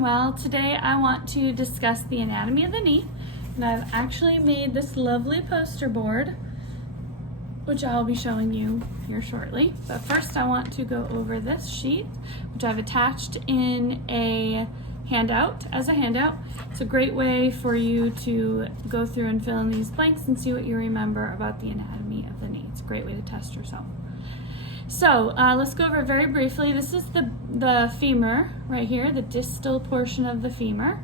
doing well. Today I want to discuss the anatomy of the knee, and I've actually made this lovely poster board, which I'll be showing you here shortly. But first I want to go over this sheet, which I've attached in a handout. As a handout, it's a great way for you to go through and fill in these blanks and see what you remember about the anatomy of the knee. It's a great way to test yourself. So let's go over it very briefly. This is the femur right here, the distal portion of the femur.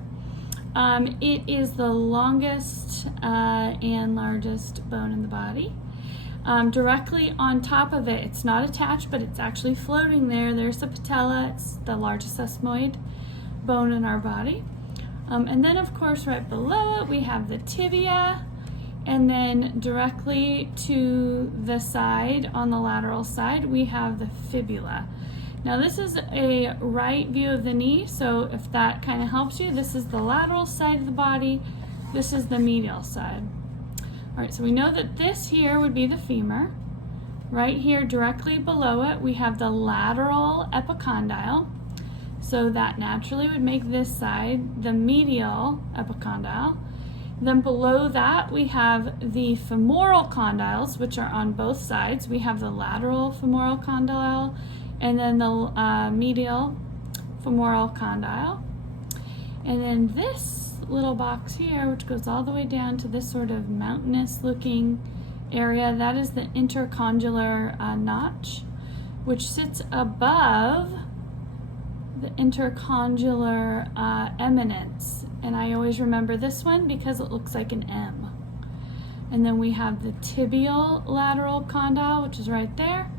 It is the longest and largest bone in the body. Directly on top of it, it's not attached, but it's actually floating there. There's the patella. It's the largest sesamoid bone in our body. And then, of course, right below it, we have the tibia. And then directly to the side, on the lateral side, we have the fibula. Now this is a right view of the knee, so if that kind of helps you, this is the lateral side of the body, this is the medial side. All right, so we know that this here would be the femur. Right here, directly below it, we have the lateral epicondyle. So that naturally would make this side the medial epicondyle. Then below that, we have the femoral condyles, which are on both sides. We have the lateral femoral condyle and then the medial femoral condyle. And then this little box here, which goes all the way down to this sort of mountainous looking area, that is the intercondylar notch, which sits above the intercondylar eminence. And I always remember this one because it looks like an M. And then we have the tibial lateral condyle, which is right there.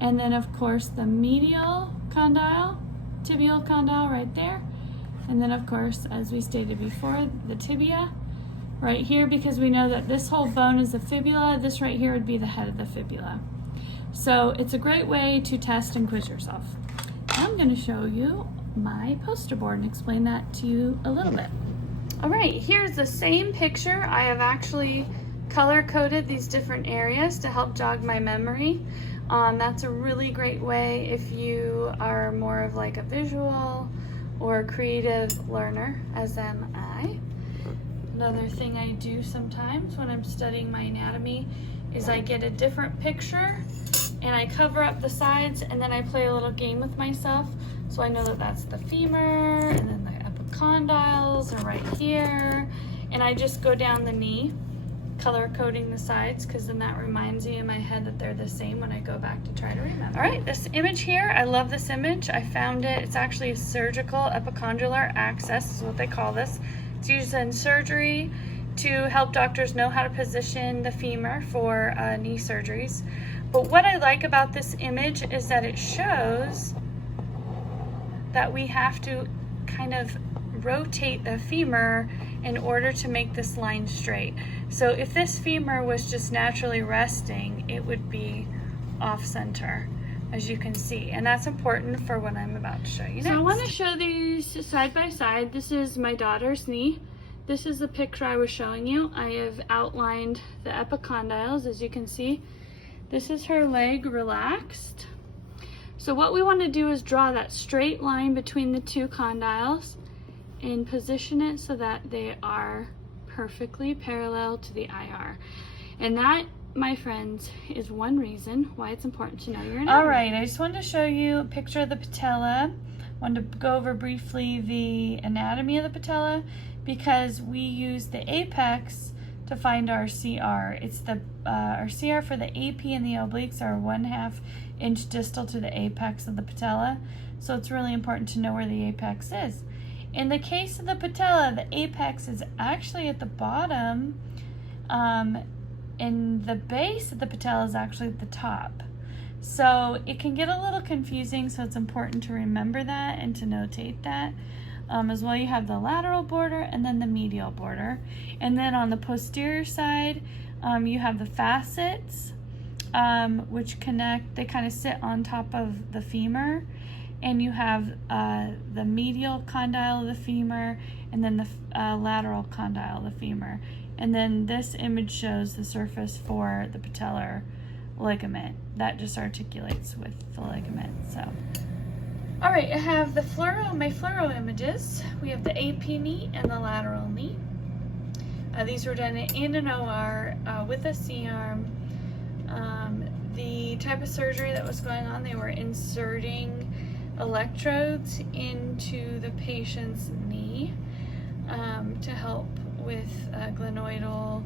And then of course the medial condyle, tibial condyle right there. And then of course, as we stated before, the tibia right here, because we know that this whole bone is the fibula. This right here would be the head of the fibula. So it's a great way to test and quiz yourself. I'm going to show you my poster board and explain that to you a little bit. All right, here's the same picture. I have actually color-coded these different areas to help jog my memory. That's a really great way if you are more of like a visual or creative learner, as am I. Another thing I do sometimes when I'm studying my anatomy is I get a different picture and I cover up the sides, and then I play a little game with myself. So I know that that's the femur, and then the epicondyles are right here. And I just go down the knee, color coding the sides, because then that reminds me in my head that they're the same when I go back to try to remember. All right, this image here, I love this image. I found it, it's actually a surgical epicondylar access, is what they call this. It's used in surgery to help doctors know how to position the femur for knee surgeries. But what I like about this image is that it shows that we have to kind of rotate the femur in order to make this line straight. So if this femur was just naturally resting, it would be off center, as you can see. And that's important for what I'm about to show you next. So I want to show these side by side. This is my daughter's knee. This is the picture I was showing you. I have outlined the epicondyles, as you can see. This is her leg relaxed. So what we want to do is draw that straight line between the two condyles and position it so that they are perfectly parallel to the IR. And that, my friends, is one reason why it's important to know your anatomy. All right, I just wanted to show you a picture of the patella. I wanted to go over briefly the anatomy of the patella because we use the apex to find our CR. It's the our CR for the AP and the obliques are 1/2 inch distal to the apex of the patella. So it's really important to know where the apex is. In the case of the patella, the apex is actually at the bottom, and the base of the patella is actually at the top. So it can get a little confusing, so it's important to remember that and to notate that. As well, you have the lateral border and then the medial border. And then on the posterior side, you have the facets, which connect, they kind of sit on top of the femur. And you have the medial condyle of the femur and then the lateral condyle of the femur. And then this image shows the surface for the patellar ligament. That just articulates with the ligament. So All right, I have my fluoro images. We have the AP knee and the lateral knee. These were done in an OR with a C-arm. The type of surgery that was going on, they were inserting electrodes into the patient's knee to help with glenoidal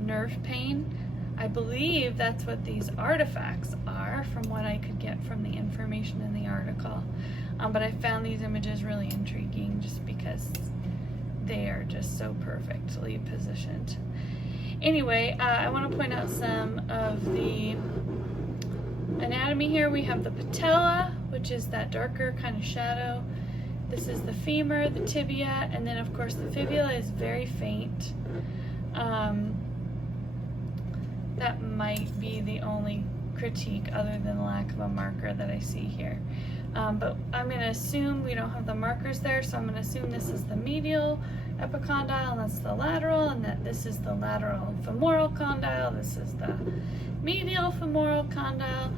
nerve pain. I believe that's what these artifacts are from what I could get from the information in the article. But I found these images really intriguing just because they are just so perfectly positioned. Anyway, I want to point out some of the anatomy here. We have the patella, which is that darker kind of shadow. This is the femur, the tibia, and then of course the fibula is very faint. That might be the only critique other than the lack of a marker that I see here. But I'm going to assume we don't have the markers there, so I'm going to assume this is the medial epicondyle and that's the lateral, and that this is the lateral femoral condyle, this is the medial femoral condyle,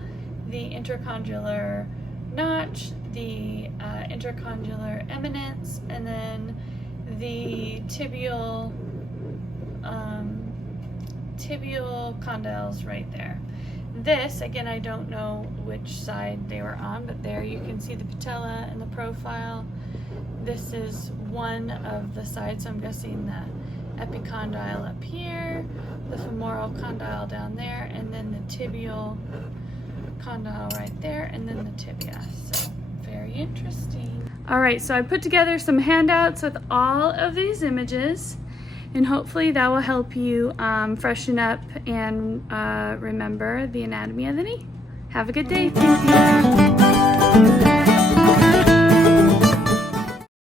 the intercondylar notch, the intercondylar eminence, and then the tibial condyles right there. This, again, I don't know which side they were on, but there you can see the patella in the profile. This is one of the sides, so I'm guessing the epicondyle up here, the femoral condyle down there, and then the tibial condyle right there, and then the tibia. So, very interesting. All right, so I put together some handouts with all of these images, and hopefully that will help you freshen up and remember the anatomy of the knee. Have a good day. Thank you.